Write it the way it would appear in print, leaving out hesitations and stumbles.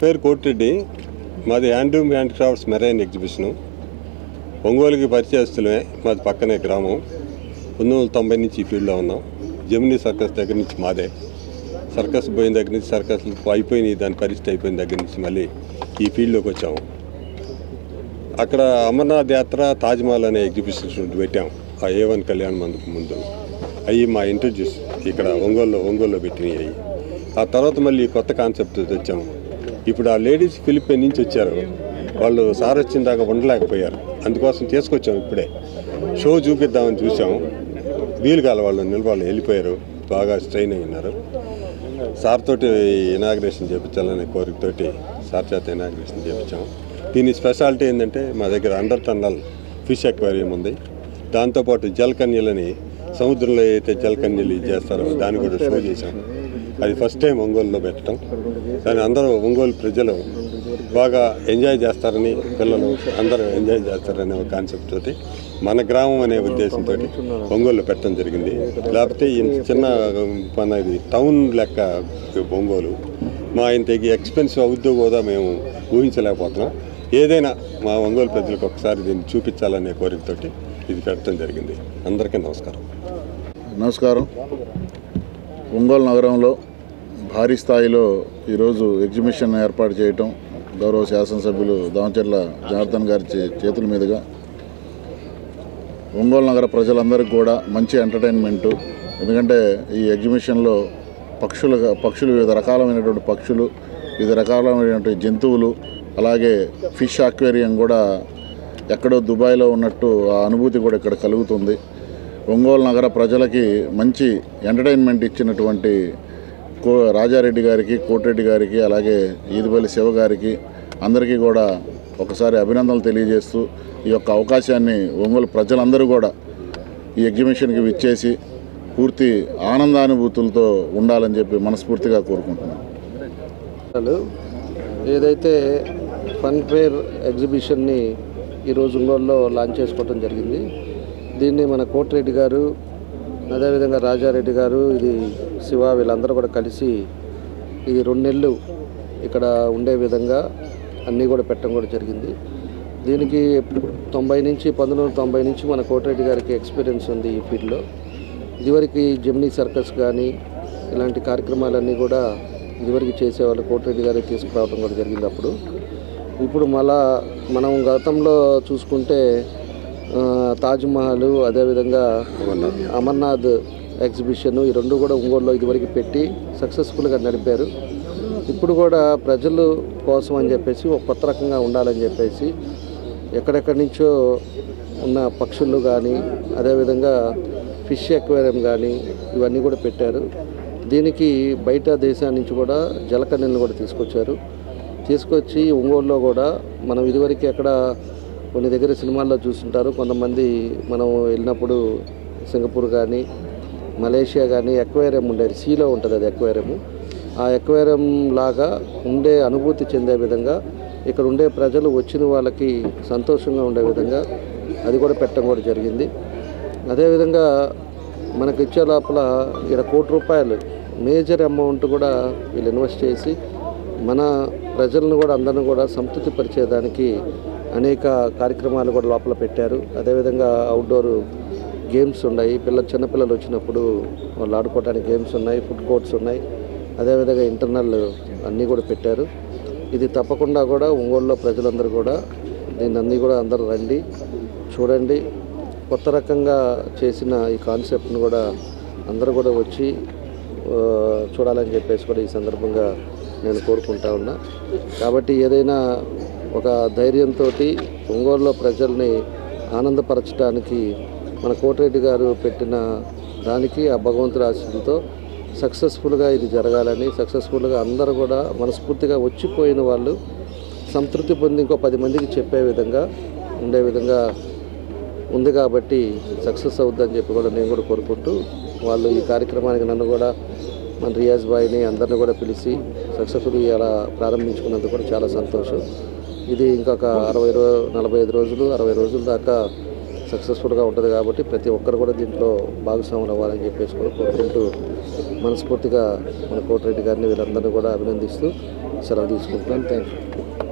పేరు కోటిరెడ్డి. మాది handloom hand crafts marine exhibition. ఒంగోలుకి పరిచయస్తులమే. మాది పక్కనే గ్రామం. 1990 నుంచి ఈ ఫీల్డ్లో ఉన్నాం. జెమినీ సర్కస్ దగ్గర నుంచి మాదే. సర్కస్ పోయిన దగ్గర నుంచి సర్కస్లు అయిపోయినాయి, దాని పరిస్థితి అయిపోయిన దగ్గర నుంచి మళ్ళీ ఈ ఫీల్డ్లోకి వచ్చాము. అక్కడ అమర్నాథ్ యాత్ర, తాజ్మహల్ అనే ఎగ్జిబిషన్ పెట్టాము ఆ A1 కళ్యాణ మండపం ముందు. అవి మా ఇంట్రడ్యూస్ ఇక్కడ ఒంగోలులో పెట్టినవి అవి. ఆ తర్వాత మళ్ళీ కొత్త కాన్సెప్ట్ తెచ్చాము. ఇప్పుడు ఆ లేడీస్ ఫిలిప్పైన్ నుంచి వచ్చారు. వాళ్ళు సార్ వచ్చిన దాకా ఉండలేకపోయారు, అందుకోసం తీసుకొచ్చాము. ఇప్పుడే షో చూపిద్దామని చూసాము, వీలు కాల, వాళ్ళు నిలబడి వెళ్ళిపోయారు, బాగా స్ట్రెయిన్ అయి ఉన్నారు. సార్ తోటి ఇనాగ్రేషన్ చేయించాలనే కోరికతోటి సార్ చేత ఇనాగ్రేషన్ చేయించాము. దీని స్పెషాలిటీ ఏంటంటే మా దగ్గర అండర్ టన్నల్ ఫిష్ అక్వేరియం ఉంది. దాంతోపాటు జలకన్యలని, సముద్రంలో అయితే జలకన్యలు చేస్తారో దాన్ని కూడా షో చేశాము. అది ఫస్ట్ టైం ఒంగోలులో పెట్టడం. దాన్ని అందరూ ఒంగోలు ప్రజలు బాగా ఎంజాయ్ చేస్తారని, పిల్లలు అందరూ ఎంజాయ్ చేస్తారనే ఒక కాన్సెప్ట్ తోటి మన గ్రామం అనే ఉద్దేశంతో ఒంగోలులో పెట్టడం జరిగింది. లేకపోతే ఇంత చిన్న మన ఇది టౌన్ లెక్క ఒంగోలు. మా ఇంత ఎక్స్పెన్సివ్ అవుద్దో కూడా మేము ఊహించలేకపోతున్నాం. ఏదైనా మా ఒంగోలు ప్రజలకు ఒకసారి దీన్ని చూపించాలనే కోరికతోటి ఇది పెట్టడం జరిగింది. అందరికీ నమస్కారం. ఒంగోలు నగరంలో భారీ స్థాయిలో ఈరోజు ఎగ్జిబిషన్ ఏర్పాటు చేయటం గౌరవ శాసనసభ్యులు దామచర్ల జనార్దన్ గారి చేతుల మీదుగా ఒంగోలు నగర ప్రజలందరికీ కూడా మంచి ఎంటర్టైన్మెంటు. ఎందుకంటే ఈ ఎగ్జిబిషన్లో పక్షులు వివిధ రకాలైనటువంటి పక్షులు, వివిధ రకాలైనటువంటి జంతువులు, అలాగే ఫిష్ అక్వేరియం కూడా ఎక్కడో దుబాయ్లో ఉన్నట్టు ఆ అనుభూతి కూడా ఇక్కడ కలుగుతుంది. ఒంగోలు నగర ప్రజలకి మంచి ఎంటర్టైన్మెంట్ ఇచ్చినటువంటి రాజారెడ్డి గారికి, కోటిరెడ్డి గారికి, అలాగే ఈదుపల్లి శివ గారికి అందరికీ కూడా ఒకసారి అభినందనలు తెలియజేస్తూ ఈ యొక్క అవకాశాన్ని ఒంగోలు ప్రజలందరూ కూడా ఈ ఎగ్జిబిషన్కి విచ్చేసి పూర్తి ఆనందానుభూతులతో ఉండాలని చెప్పి మనస్ఫూర్తిగా కోరుకుంటున్నాను. ఏదైతే ఫన్ ఫేర్ ఎగ్జిబిషన్ని ఈరోజు ఒంగోలులో లాంచ్ చేసుకోవడం జరిగింది. దీన్ని మన కోటిరెడ్డి గారు, అదేవిధంగా రాజారెడ్డి గారు, ఇది శివ, వీళ్ళందరూ కూడా కలిసి ఇది 2 నెలలు ఇక్కడ ఉండే విధంగా అన్నీ కూడా పెట్టడం కూడా జరిగింది. దీనికి 1990 నుంచి మన కోటిరెడ్డి గారికి ఎక్స్పీరియన్స్ ఉంది ఈ ఫీల్డ్లో. ఇదివరకు జెమినీ సర్కస్ కానీ ఇలాంటి కార్యక్రమాలన్నీ కూడా ఇదివరకు చేసేవాళ్ళు కోటిరెడ్డి గారు తీసుకురావడం కూడా జరిగింది. అప్పుడు ఇప్పుడు మళ్ళా మనం గతంలో చూసుకుంటే తాజ్మహల్, అదేవిధంగా అమర్నాథ్ ఎగ్జిబిషన్, ఈ 2 కూడా ఒంగోలులో ఇదివరకు పెట్టి సక్సెస్ఫుల్గా నడిపారు. ఇప్పుడు కూడా ప్రజలు కోసం అని చెప్పేసి ఒక కొత్త రకంగా ఉండాలని చెప్పేసి ఎక్కడెక్కడి నుంచో ఉన్న పక్షులు కానీ, అదేవిధంగా ఫిష్ అక్వేరియం కానీ ఇవన్నీ కూడా పెట్టారు. దీనికి బయట దేశాల నుంచి కూడా జలకన్యలను కూడా తీసుకొచ్చి ఒంగోలులో కూడా మనం ఇదివరకు ఎక్కడ కొన్ని దగ్గర సినిమాల్లో చూస్తుంటారు, కొంతమంది మనం వెళ్ళినప్పుడు సింగపూర్ కానీ, మలేషియా కానీ అక్వేరియం ఉండేది, సీలో ఉంటుంది అది అక్వేరియము. ఆ అక్వేరియం లాగా ఉండే అనుభూతి చెందే విధంగా ఇక్కడ ఉండే ప్రజలు వచ్చిన వాళ్ళకి సంతోషంగా ఉండే విధంగా అది కూడా పెట్టడం కూడా జరిగింది. అదేవిధంగా మనకు ఇచ్చే లోపల ఇక్కడ ₹1 మేజర్ అమౌంట్ కూడా వీళ్ళు ఇన్వెస్ట్ చేసి మన ప్రజలను కూడా అందరిని కూడా సంతృప్తి పరిచేదానికి అనేక కార్యక్రమాలు కూడా లోపల పెట్టారు. అదేవిధంగా అవుట్డోర్ గేమ్స్ ఉన్నాయి, చిన్నపిల్లలు వచ్చినప్పుడు వాళ్ళు ఆడుకోవడానికి గేమ్స్ ఉన్నాయి, ఫుడ్ కోర్ట్స్ ఉన్నాయి, అదేవిధంగా ఇంటర్నల్ అన్నీ కూడా పెట్టారు. ఇది తప్పకుండా కూడా ఒంగోలులో ప్రజలందరూ కూడా దీన్ని అన్నీ కూడా అందరూ రండి, చూడండి. కొత్త రకంగా చేసిన ఈ కాన్సెప్ట్ను కూడా అందరూ కూడా వచ్చి చూడాలని చెప్పేసి కూడా ఈ సందర్భంగా నేను కోరుకుంటా ఉన్నా. కాబట్టి ఏదైనా ఒక ధైర్యంతో ఒంగోలులో ప్రజల్ని ఆనందపరచడానికి మన కోటిరెడ్డి గారు పెట్టిన దానికి ఆ భగవంతుడి ఆశీస్సులతో సక్సెస్ఫుల్గా ఇది జరగాలని, సక్సెస్ఫుల్గా అందరూ కూడా మనస్ఫూర్తిగా వచ్చిపోయిన వాళ్ళు సంతృప్తి పొంది ఇంకో 10 మందికి చెప్పే విధంగా ఉండే విధంగా ఉంది. కాబట్టి సక్సెస్ అవుద్దని చెప్పి కూడా నేను కూడా కోరుకుంటూ, వాళ్ళు ఈ కార్యక్రమానికి నన్ను కూడా మన రియాజ్ బాయ్ని అందరిని కూడా పిలిచి సక్సెస్ఫుల్గా అలా ప్రారంభించుకున్నందుకు కూడా చాలా సంతోషం. ఇది ఇంకొక 45 రోజులు 60 రోజుల దాకా సక్సెస్ఫుల్గా ఉంటుంది. కాబట్టి ప్రతి ఒక్కరు కూడా దీంట్లో భాగస్వాములు అవ్వాలని చెప్పేసి కూడా కోరుకుంటూ మనస్ఫూర్తిగా మన కోటిరెడ్డి గారిని వీళ్ళందరినీ కూడా అభినందిస్తూ సెలవు తీసుకుంటున్నాను. Thank you.